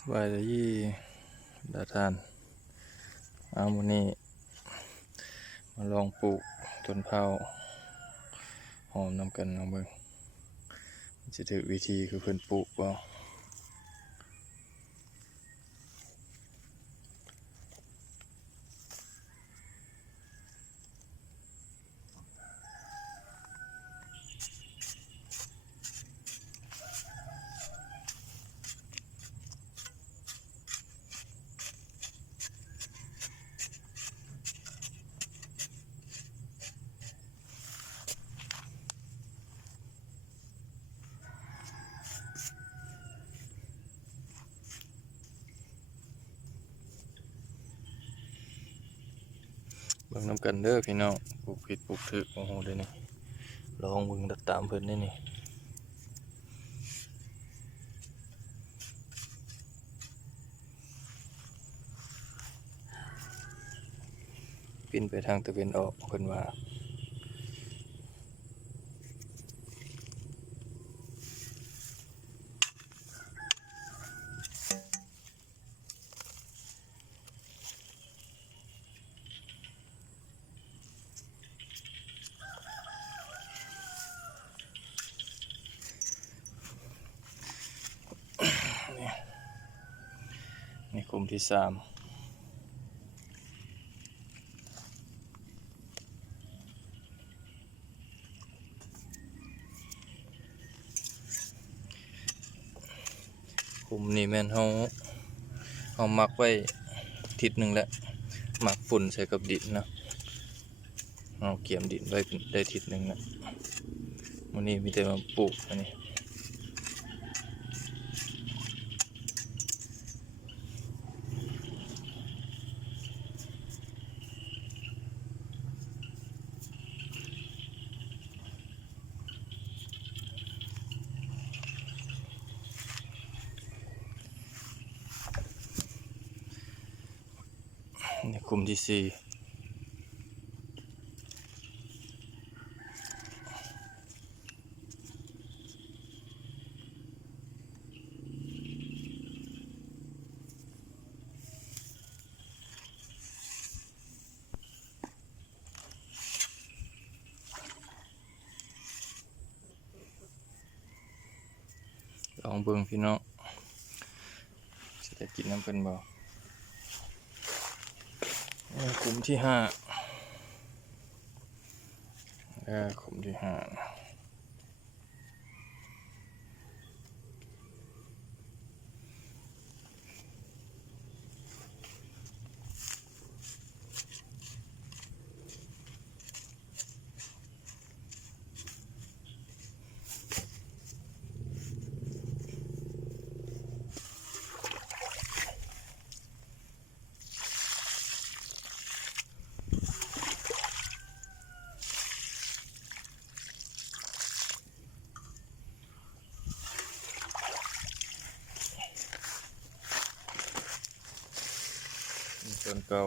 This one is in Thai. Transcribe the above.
สบายดีดาทานวันนี้มาลองปลูกต้นเผาหอมนำกันน้องเบิ่งจะถือวิธีคือเพิ่นปลูกบ่เบิ่งนำกันเด้อพี่น้องปลูกผิดปลูกถูกโอ้โหเลยนี่ลองเบิ่งตัดตามเพิ่นได้นี่ปินไปทางตะวันออกเพิ่นว่านี่กลุ่มที่3กลุ่มนี้แม่นเฮามักไว้ทิศหนึ่งแล้วหมักฝุ่นใส่กับดินนะเอาเกี่ยมดินไว้ได้ทิศหนึ่งนะวันนี้มีแต่มาปลูกอันนี้นี่กลุ่มที่4ลองเบิ่งพี่น้องจะได้กินน้ำเพิ่นบ่กลุ่มที่5กลุ่มที่5ต้นเก่า